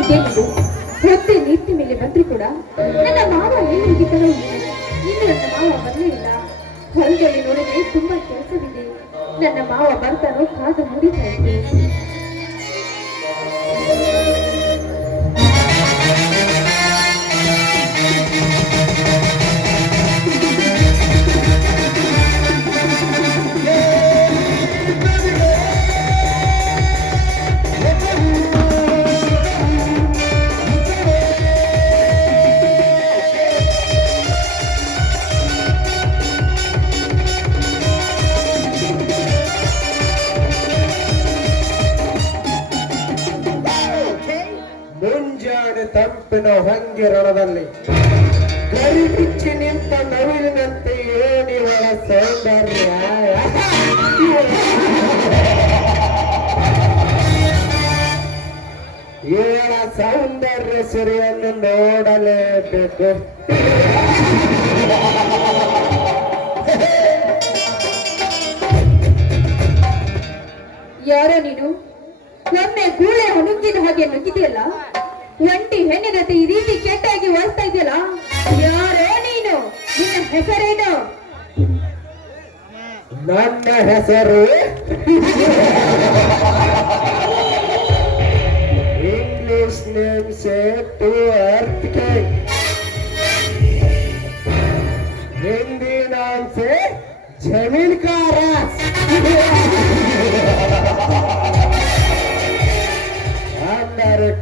ಇದೇನಿದು ಹೊತ್ತೆ ನೀತಿ ಮೇಲೆ ಬಂದ್ರು ಕೂಡ ನನ್ನ ಮಾವ ಎಲ್ಲಿ ಹೋಗಿದ್ದಾನೋ ಏನೋ. ಇನ್ನು ನನ್ನ ಮಾವ ಬರಲೇ ಇಲ್ಲ. ಹೊಲದಲ್ಲಿ ನೋಡಿದ್ರೆ ತುಂಬಾ ಕೆಲಸವಿದೆ. ನನ್ನ ಮಾವ ಬರ್ತಾನೋ ಕಾದು ಇದ್ದೆ ತಂಪಿನ ಹೊಂಗಿರಣದಲ್ಲಿ ಗರಿ ಬಿಚ್ಚಿ ನಿಂತ ನವಿಲಿನಂತೆ ಏನಿವಳ ಸೌಂದರ್ಯ. ಏಳ ಸೌಂದರ್ಯ ಸಿರಿಯನ್ನು ನೋಡಲೇಬೇಕು. ಯಾರೋ ನೀನು? ಒಮ್ಮೆ ಗೂಳೆ ನುಗ್ಗಿದ ಹಾಗೆ ನುಗ್ಗಿದೆಯಲ್ಲ? ಒಂಟಿ ಹೆಣ್ಣಿಗತೆ ಈ ರೀತಿ ಕೆಟ್ಟಾಗಿ ಓಡಿಸ್ತಾ ಇದೆಯಲ್ಲ? ಯಾರೋ ನೀನು? ನಿನ್ನ ಹೆಸರೇನು? ನನ್ನ ಹೆಸರು English name say to are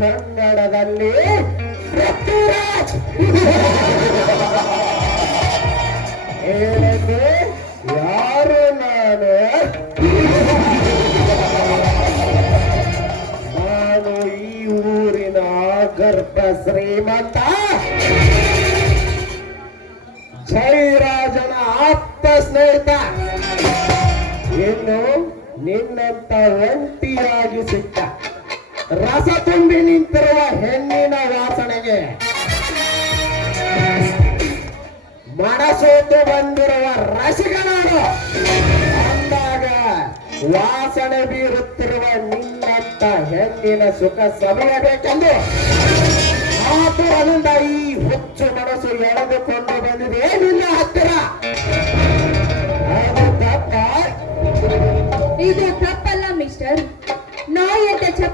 ಕನ್ನಡದಲ್ಲಿ ಪೃಥ್ವಿರಾಜ್. ಹೇಳಿದ್ದು ಯಾರು ನಾನು? ನಾನು ಈ ಊರಿನ ಗರ್ಭ ಶ್ರೀಮಂತ. ಜೈರಾಜನ ಆಪ್ತ ಸ್ನೇಹಿತ. ಇನ್ನು ನಿನ್ನಂತ ಒಂಟಿಯಾಗಿ ಸಿಕ್ಕ. ರಸ ತುಂಬಿ ನಿಂತಿರುವ ಹೆಣ್ಣಿನ ವಾಸನೆಗೆ ಮನಸೋತು ಬಂದಿರುವ ರಸಿಕನಾಡು ಅಂದಾಗ ವಾಸನೆ ಬೀರುತ್ತಿರುವ ನಿನ್ನಂತ ಹೆಣ್ಣಿನ ಸುಖ ಸವಿಯಬೇಕೆಂದು ಆತುರದಿಂದ ಈ ಹುಚ್ಚು ಮನಸ್ಸು ಎಳೆದುಕೊಂಡು ಬಂದಿದೆ. ನಿನ್ನ ಹತ್ತಿರ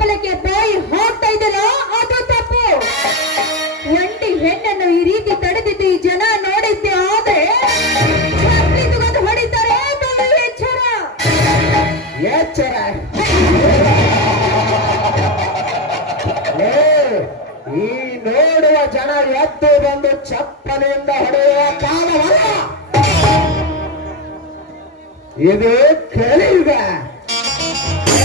ಚಪಲಕ್ಕೆ ಬಾಯಿ ಹೋಗ್ತಾ ಇದೆಯಲ್ಲ ಅದು ತಪ್ಪು. ಒಂಟಿ ಹೆಣ್ಣನ್ನು ಈ ರೀತಿ ತಡೆದಿದ್ದು ಈ ಜನ ನೋಡಿದ್ದೆ, ಆದ್ರೆ ಹೊಡಿತಾರೆ ಎಚ್ಚರ. ಎಚ್ಚರ. ಈ ನೋಡುವ ಜನ ಎದ್ದು ಬಂದು ಚಪ್ಪನೆಯಿಂದ ಹೊಡೆಯುವ ಕಾಲವಲ್ಲ. ಇದು ಕಲಿಯುಗ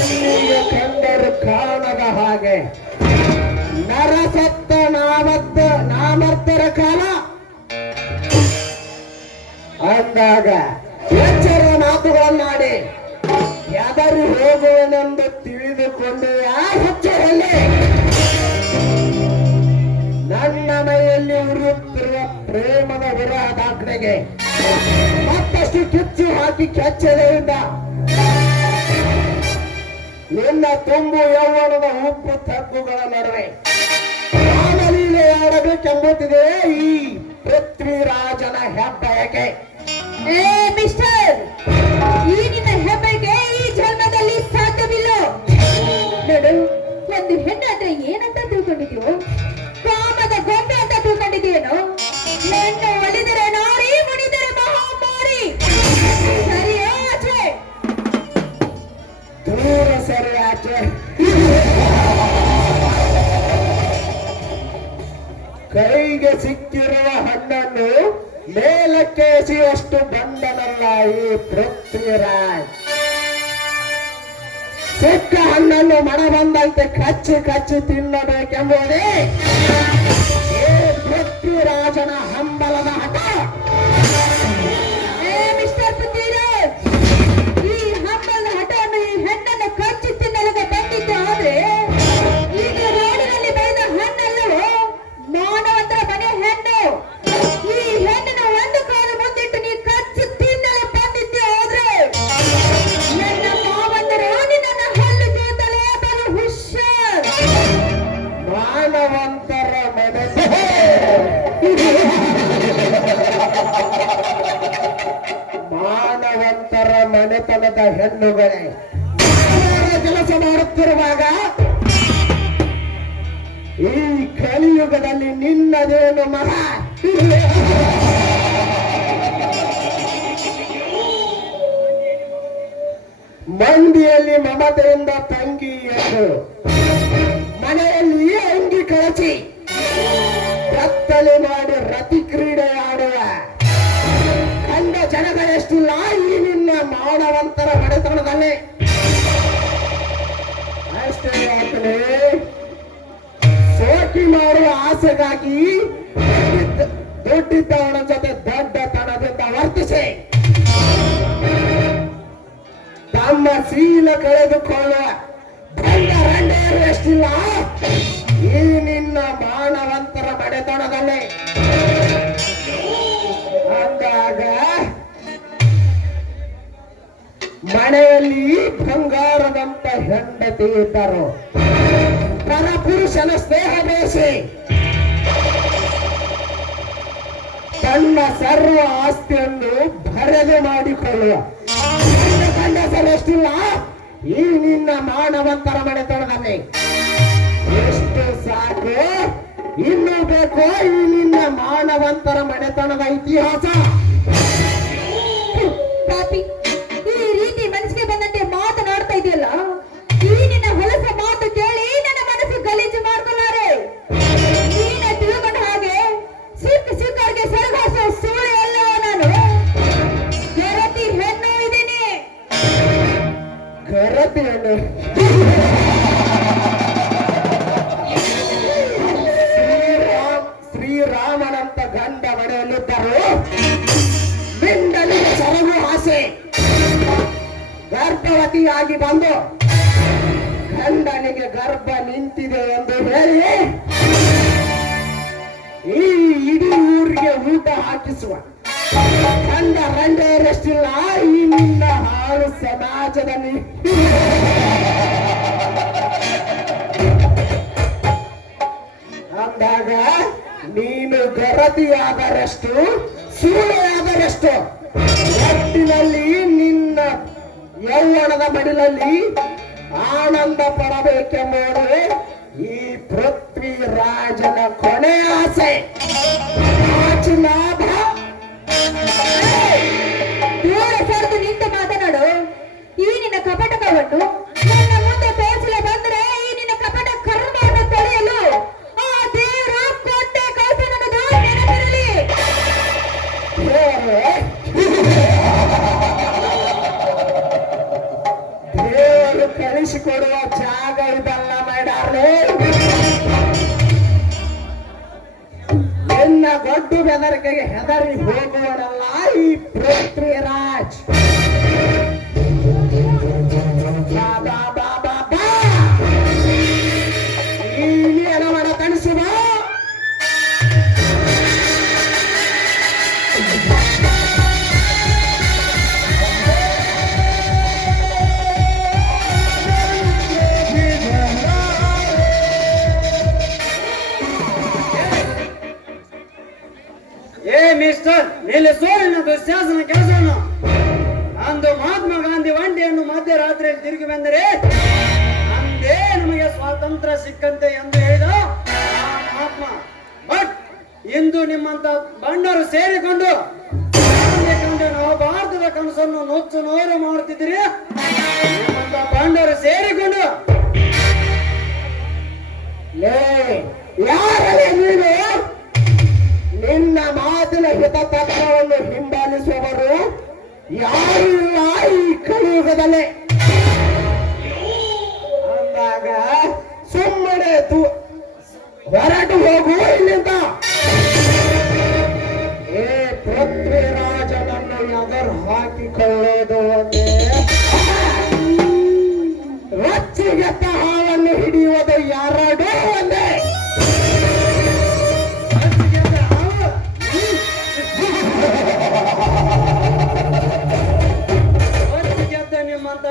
ಕಣ್ಣಿಗೆ ಕಂಡರು ಕಾಣದ ಹಾಗೆ. ನರಸತ್ತ ನಾಮತ್ತ ನಾಮರ್ತರ ಕಾಲ. ಅಂದಾಗ ಎಚ್ಚರ ಮಾತುಗಳನ್ನಾಡಿ ಯಾರು ಹೋಗುವನೆಂದು ತಿಳಿದುಕೊಂಡು ಯಾರು ಹುಚ್ಚರಲ್ಲಿ? ನನ್ನ ಮನೆಯಲ್ಲಿ ಉರಿಯುತ್ತಿರುವ ಪ್ರೇಮದ ವಿರಹ ದಾಖಲೆಗೆ ಮತ್ತಷ್ಟು ಕಿಚ್ಚು ಹಾಕಿ ಕೆಚ್ಚಲೆಯಿಂದ ನಿನ್ನ ತುಂಬು ಯೌವನದ ಉಪ್ಪು ತಗ್ಗುಗಳ ನಡುವೆ. ರಾಮಲೀಲೆ ಆಡಬೇಕೆಂಬುತ್ತಿದೆ ಈ ಪೃಥ್ವಿರಾಜನ ಹೆಬ್ಬಯಕೆ. ಏ ಮಿಸ್ಟರ್ ಈ ಪೃಥ್ವಿರಾಜ್. ಸಿಕ್ಕ ಹಣ್ಣನ್ನು ಮನ ಬಂದಂತೆ ಕಚ್ಚಿ ಕಚ್ಚಿ ತಿನ್ನಬೇಕೆಂಬುದೇ ಈ ಪೃಥ್ವಿರಾಜನ ಹಂಬಲದ ಹೆಣ್ಣುಗಳೇ. ಕೆಲಸ ಮಾಡುತ್ತಿರುವಾಗ ಈ ಕಲಿಯುಗದಲ್ಲಿ ನಿನ್ನದೇನು ಮಗ ಮಂದಿಯಲ್ಲಿ ಮಮತೆಯಿಂದ ತಂಗಿ ಎಂದು ಮನೆಯಲ್ಲಿ ಅಂಗಿ ಕಳಚಿ, ಕತ್ತಲೆ ಮಾಡಿ ಸೋಕಿ ಅಷ್ಟೇ ಆತನೇ ಸೋಟಿ ಮಾಡುವ ಆಸೆಗಾಗಿ ದುಡ್ಡಿದ್ದ- ದುಡ್ಡಿದ್ದವನ ಜೊತೆ ದೊಡ್ಡತನದಿಂದ ವರ್ತಿಸಿ. ತಮ್ಮ ಸೀಲ ಕಳೆದುಕೊಳ್ಳುವ ಬಂಡ ರಂಡೆಯರು ಎಷ್ಟಿಲ್ಲ? ಈ ನಿನ್ನ ಮಾನವಂತರ ಮನೆತನದಲ್ಲಿ. ಮನೆಯಲ್ಲಿ ಬಂಗಾರದಂತ ಹೆಂಡತಿ ಇದ್ದರು. ಪರಪುರುಷನ ಸ್ನೇಹ ಬೇಸಿ. ತನ್ನ ಸರ್ವ ಆಸ್ತಿಯನ್ನು ಬರೆದು ಮಾಡಿಕೊಳ್ಳುವ. ಎಷ್ಟಿಲ್ಲ ಈ ನಿನ್ನ ಮಾನವಂತರ ಮನೆತನದಲ್ಲಿ ಎಷ್ಟು ಸಾಕು? ಇನ್ನೂ ಬೇಕು? ಈ ನಿನ್ನ ಮಾನವಂತರ ಮನೆತನದ ಇತಿಹಾಸ. ಕೇಳಿ ನನ್ನ ಮನಸ್ಸು ಗಲೀಜು ಮಾಡ್ಕೊಳ್ಳಾರೆ. ನೀನ ತಿಳ್ಕೊಂಡ ಹಾಗೆ ಸಿಕ್ಕ ಸಿಕ್ಕವ್ರಿಗೆ ಸರಗಾಸೋ ಸುಳ್ಳು ಎಲ್ಲ ನಾನು. ಗೆಳತಿ ಹೆಣ್ಣು ಇದ್ದೀನಿ ಗರತಿಯನ್ನು ಶ್ರೀರಾಮ್ ಊಟ ಹಾಕಿಸುವ. ಕಂಡ ರಂಡೇರಷ್ಟಿಲ್ಲ ಈ ನಿನ್ನ ಹಾಳು ಸಮಾಜದಲ್ಲಿ ಅಂದಾಗ ನೀನು ಗರತಿಯಾದರಷ್ಟು ಸೂಳೆಯಾದರಷ್ಟು ಒಟ್ಟಿನಲ್ಲಿ ನಿನ್ನ ಯೌವನದ ಮಡಿಲಲ್ಲಿ ಆನಂದ ಪಡಬೇಕೆಂಬುದೇ ಈ ಪೃಥ್ವಿ ರಾಜನ ಕೊನೆ ಆಸೆ. ಕಪಟಕವನ್ನು ನನ್ನ ಮುಂದೆ ತೋರಿಸಲು ಬಂದ್ರೆ ಈ ನಿನ್ನ ಕಪಟ ಕರ್ಮವನ್ನು ತೊಳೆಯಲು ಆ ದೇವರ ಕೊಟ್ಟೆ ಕೌಸನನ್ನದು ನೆನಪಿರಲಿ. ಜಾಗ ಇದಲ್ಲ ಮಾಡಾರ್ಲೆ ಎನ್ನ ಗೊಡ್ಡು ಬೆದರಿಕೆಗೆ ಹೆದರಿ ಹೋಗುವನಲ್ಲ ಈ ಪೃಥ್ವಿರಾಜ್. ಏ ಮಿಸ್ಟರ್ ನಿಲ್ಲಿಸು ನಿನ್ನ ದುಶ್ಯಾಸನ ಕೆಲಸವನ್ನು ಅಂದು ಮಹಾತ್ಮ ಗಾಂಧಿ ಒಂಟಿಯನ್ನು ಮಧ್ಯರಾತ್ರಿಯಲ್ಲಿ ತಿರುಗಿ ಬಂದರೆ, ಅಂದೇ ನಮಗೆ ಸ್ವಾತಂತ್ರ್ಯ ಸಿಕ್ಕಂತೆ ಎಂದು ಹೇಳಿದ ಮಹಾತ್ಮ. ಬಟ್ ಇಂದು ನಿಮ್ಮಂತ ಬಂಡರು ಸೇರಿಕೊಂಡು ಕಂಡು ನಾವು ಭಾರತದ ಕನಸನ್ನು ನುಚ್ಚು ನೋರು ಮಾಡುತ್ತಿದ್ದೀರಿ. ನಿಮ್ಮಂತ ಬಂಡರು ಸೇರಿಕೊಂಡು. ಲೇ ಯಾರೇ ಮಾತಿನ ಹಿತ ತತ್ವವನ್ನು ಹಿಂಬಾಲಿಸುವವರು ಯಾರು ಇಲ್ಲ ಈ ಕಲಿಯುಗದಲ್ಲಿ? ಅಂದಾಗ ಸುಮ್ಮನೆ ತು ಹೊರಟು ಹೋಗು ಇಲ್ಲಿಂದ. ಏ ಪೃಥ್ವಿರಾಜನನ್ನು ಎದುರು ಹಾಕಿಕೊಳ್ಳೋದು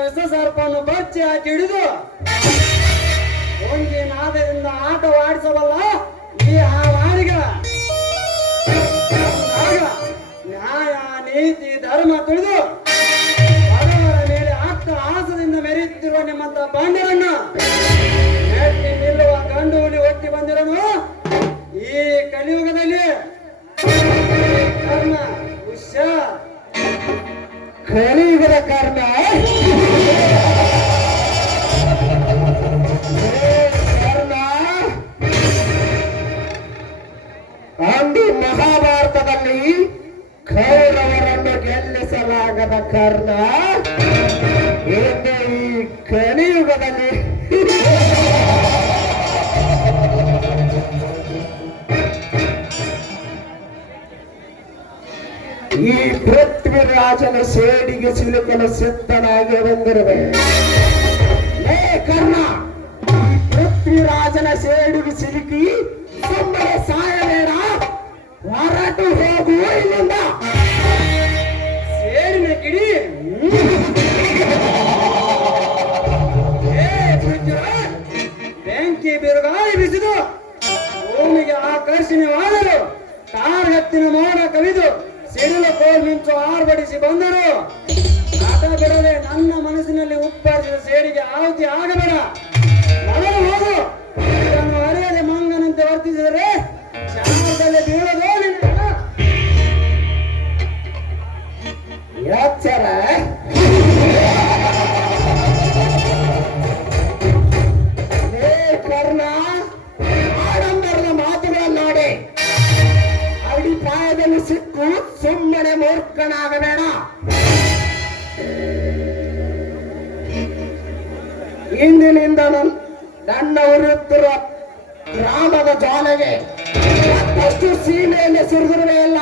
ದಸ ಸರ್ಪವನ್ನು ಬಚ್ಚಿ ಹಾಕಿ ಹಿಡಿದು ನಾದರಿಂದ ಆಟವಾಡಿಸಬಲ್ಲ ಈ ಆ ಹಾಡಿಗ ನ್ಯಾಯ, ನೀತಿ, ಧರ್ಮ ತಿಳಿದು ಬಡವರ ಮೇಲೆ ಆಪ್ತ ಆಸದಿಂದ ಮೆರೆಯುತ್ತಿರುವ ನಿಮ್ಮಂತ ಪಾಂಡ್ಯರನ್ನ ಈ ಪೃಥ್ವಿರಾಜನ ಸೇಡಿಗೆ ಸಿಲುಕಲು ಸಿದ್ಧನಾಗಿ ಬಂದಿರುವೆ. ಲೇ ಕರ್ಣ ಈ ಪೃಥ್ವಿರಾಜನ ಸೇಡಿಗೆ ಸಿಲುಕಿ ಸುಮ್ಮನೆ ಸಾಯಬೇಡ. ಹೊರಟು ಹೋಗು ಇಲ್ಲಿಂದ. ಸೇರಿನ ಕಿಡಿ. ಏ ಬೆಂಕಿ ಬಿರುಗಾಳಿ ಬಿಸಿದು. ಭೂಮಿಗೆ ಆಕರ್ಷಣೀಯವಾದರು ಕಾರ್ಗತ್ತಿನ ಮೋಡ ಕವಿದು. ಸಿಡಿಲು ಕೋಲ್ ಮಿಂಚು ಆರ್ಭಟಿಸಿ ಬಂದರು. ಆತನ ಬಿಡದೆ ನನ್ನ ಮನಸ್ಸಿನಲ್ಲಿ ಉಪ್ಪಾರಿಸಿದ ಸೇಡಿಗೆ ಆಹುತಿ ಆಗಬೇಡ. ಮೊದಲು ಹೋಗು. ಇದನ್ನು ಅರಿಯದೆ ಮಂಗನಂತೆ ವರ್ತಿಸಿದರೆ ಶಾಮದಲ್ಲಿ ಬೀಳೋದು ನಿನ್ನ ಸುಮ್ಮನೆ ಮೂರ್ಖನಾಗಬೇಡ. ಇಂದಿನಿಂದ ನನ್- ನನ್ನ ಉರಿಯುತ್ತಿರುವ ಗ್ರಾಮದ ಜಾಲೆಗೆ ಮತ್ತಷ್ಟು ಸೀಮೆಯಲ್ಲಿ ಸುರಿದಿರುವೆಯಲ್ಲ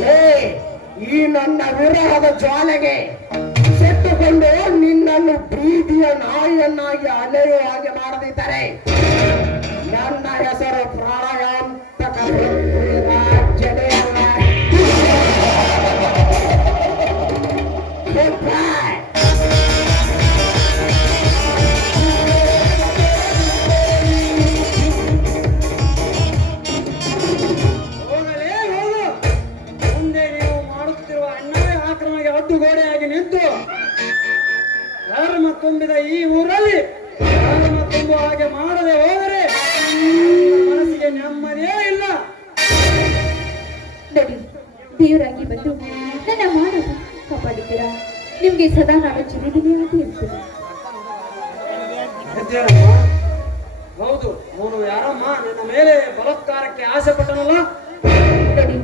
ಲೇ, ಈ ನನ್ನ ವಿರಹದ ಜಾಲೆಗೆ ಸೆಟ್ಟುಕೊಂಡು ನಿನ್ನನ್ನು ಪ್ರೀತಿಯ ನಾಯಿಯನ್ನಾಗಿ ಅಲೆಯುವ ಹಾಗೆ ಮಾಡದಿದ್ದರೆ ನನ್ನ ಹೆಸರು ಪ್ರಾಣಾಂತಕ ತುಂಬಿದ ಈ ಊರಲ್ಲಿ ಧರ್ಮ ತುಂಬುವ ಹಾಗೆ ಮಾಡದೆ ಹೋದರೆ ಮನಸ್ಸಿಗೆ ನೆಮ್ಮದಿಯೇ ಇಲ್ಲ. ನೋಡಿ ದೇವರಾಗಿ ಬಂದು ನನ್ನ ಮಾಡಲು ಕಾಪಾಡಿದ್ದೀರಾ? ನಿಮ್ಗೆ ಸದಾ ನಾನು ಚಿರದಿನಿಯಾಗಿ ಇರ್ತೀನಿ ಹೌದು ಅವನು ಯಾರಮ್ಮ? ನನ್ನ ಮೇಲೆ ಬಲತ್ಕಾರಕ್ಕೆ ಆಸೆ ಪಟ್ಟನಲ್ಲ? ನೋಡಿ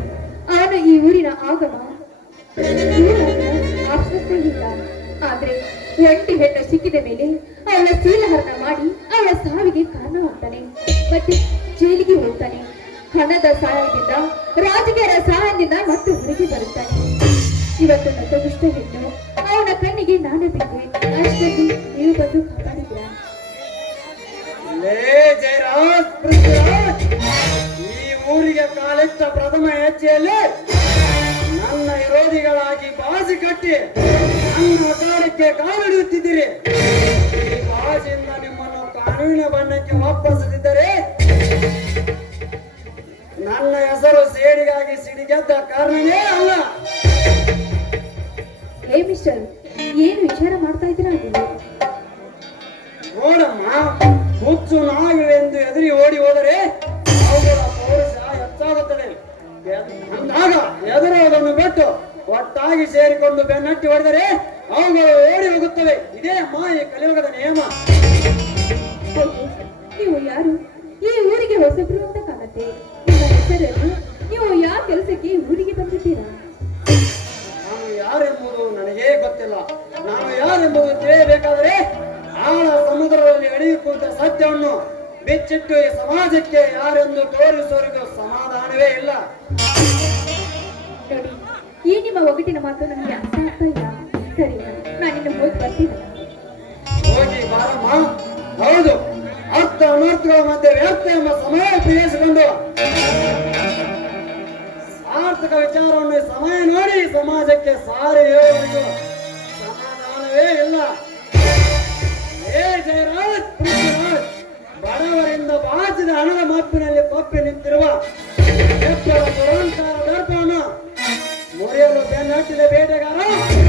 ಅವನು ಈ ಊರಿನ ಆಗಮ ಆಸ್ಪತ್ರೆ ಇಲ್ಲ ಆದ್ರೆ ಒಂಟಿ ಹೆಣ್ಣು ಸಿಕ್ಕಿದ ಮೇಲೆ ಅವಳ ಶೀಲಹರಣ ಮಾಡಿ ಅವಳ ಸಾವಿಗೆ ಕಾರಣವಾಗ್ತಾನೆ ಮತ್ತೆ ಜೈಲಿಗೆ ಹೋಗ್ತಾನೆ. ಹಣದ ಸಹಾಯದಿಂದ ರಾಜಕೀಯರ ಸಹಾಯದಿಂದ ಮತ್ತೆ ಹೊರಗೆ ಬರುತ್ತಾನೆ. ಇವತ್ತು ನನ್ನ ದುಷ್ಟ ಹೆಣ್ಣು, ಅವನ ಕಣ್ಣಿಗೆ ನಾನು ಬಿದ್ದೆ. ಅಷ್ಟರಲ್ಲಿ ನೀವು ಬಂದು ಕಾಪಾಡಿದ್ರ ಈ ಊರಿಗೆ ಕಾಲಿಟ್ಟ ಪ್ರಥಮ ಹೆಜ್ಜೆಯಲ್ಲಿ ನನ್ನ ವಿರೋಧಿಗಳಾಗಿ ಬಾಸಿ ಕಟ್ಟಿ ನನ್ನ ಅಕಾಲಕ್ಕೆ ಕಾಲಿಡುತ್ತಿದ್ದೀರಿ. ಈ ಬಾಸಿಯಿಂದ ನಿಮ್ಮನ್ನು ಕಾನೂನಿನ ಬಣ್ಣಕ್ಕೆ ವಾಪಸ್ಸಿದ್ದರೆ ನನ್ನ ಹೆಸರು ಸೇಡಿಗಾಗಿ ಸಿಡಿಗೆದ್ದ ಕಾರಣನೇ ಅಲ್ಲ. ಹೇ ಮಿಸ್ಟರ್ ಏನು ವಿಚಾರ ಮಾಡ್ತಾ ಇದ್ದೀರಾ ನೋಡಮ್ಮ ಹುಚ್ಚು ನಾಗವೆಂದು ಎದುರಿ ಓಡಿ ಹೋದರೆ ಅವುಗಳ ಪೌರುಷ ಹೆಚ್ಚಾಗುತ್ತದೆ. ಅಂದಾಗ ಎದುರೋದನ್ನು ಬಿಟ್ಟು ಒಟ್ಟಾಗಿ ಸೇರಿಕೊಂಡು ಬೆನ್ನಟ್ಟಿ ಹೊಡೆದರೆ ಅವುಗಳು ಓಡಿ ಹೋಗುತ್ತವೆ. ಇದೇ ಅಮ್ಮ ಈ ಕಲಿಯುಗದ ನಿಯಮ. ನೀವು ಯಾರು? ಈ ಊರಿಗೆ ಹೊಸಬ್ರು ಅಂತ ಕಾಣತ್ತೆ. ನಿಮ್ಮ ಹೆಸರೇನು ನೀವು ಯಾವ ಕೆಲಸಕ್ಕೆ ಊರಿಗೆ ಬಂದಿದ್ದೀರಾ? ನಾನು ಯಾರೆಂಬುದು ನನಗೇ ಗೊತ್ತಿಲ್ಲ. ನಾನು ಯಾರೆಂಬುದು ತಿಳಿಯಬೇಕಾದರೆ ಆಳ ಸಮುದ್ರದಲ್ಲಿ ಅಡಿಯುವಂತ ಸತ್ಯವನ್ನು ಬಿಚ್ಚಿಟ್ಟು ಈ ಸಮಾಜಕ್ಕೆ ಯಾರೆಂದು ತೋರಿಸುವವರೆಗೂ ಸಮಾಧಾನವೇ ಇಲ್ಲ. ಈ ನಿಮ್ಮ ಒಗಟಿನ ಮಾತು ನನಗೆ ಅರ್ಥ ಆಗ್ತಾ ಇಲ್ಲ. ಸರಿ, ನಾನು ಇನ್ನು ಹೋಗಿ ಬರ್ತೀನಿ. ಹೋಗಿ ಬಾರಮ್ಮ. ಹೌದು. ಅರ್ಥ ಅನರ್ಥಗಳ ಮಧ್ಯೆ ವ್ಯರ್ಥ ಎಂಬ ಸಮಯ ತಿಳಿಸಿಕೊಂಡು ಸಾರ್ಥಕ ವಿಚಾರವನ್ನು ಸಮಯ ನೋಡಿ ಸಮಾಜಕ್ಕೆ ಸಾರಿ ಹೇಳಬೇಕು ಸಮಾಧಾನವೇ ಇಲ್ಲ. ಏ ಜಯರಾಜ್ ಬಡವರಿಂದ ಬಾಚಿದ ಹಣದ ಮಾಪಿನಲ್ಲಿ ಪಪ್ಪಿ ನಿಂತಿರುವ ದರ್ಪವನ್ನು ಮುರಿಯಲು ಬೆನ್ನಟ್ಟಿದ ಬೇಟೆಗಾರ.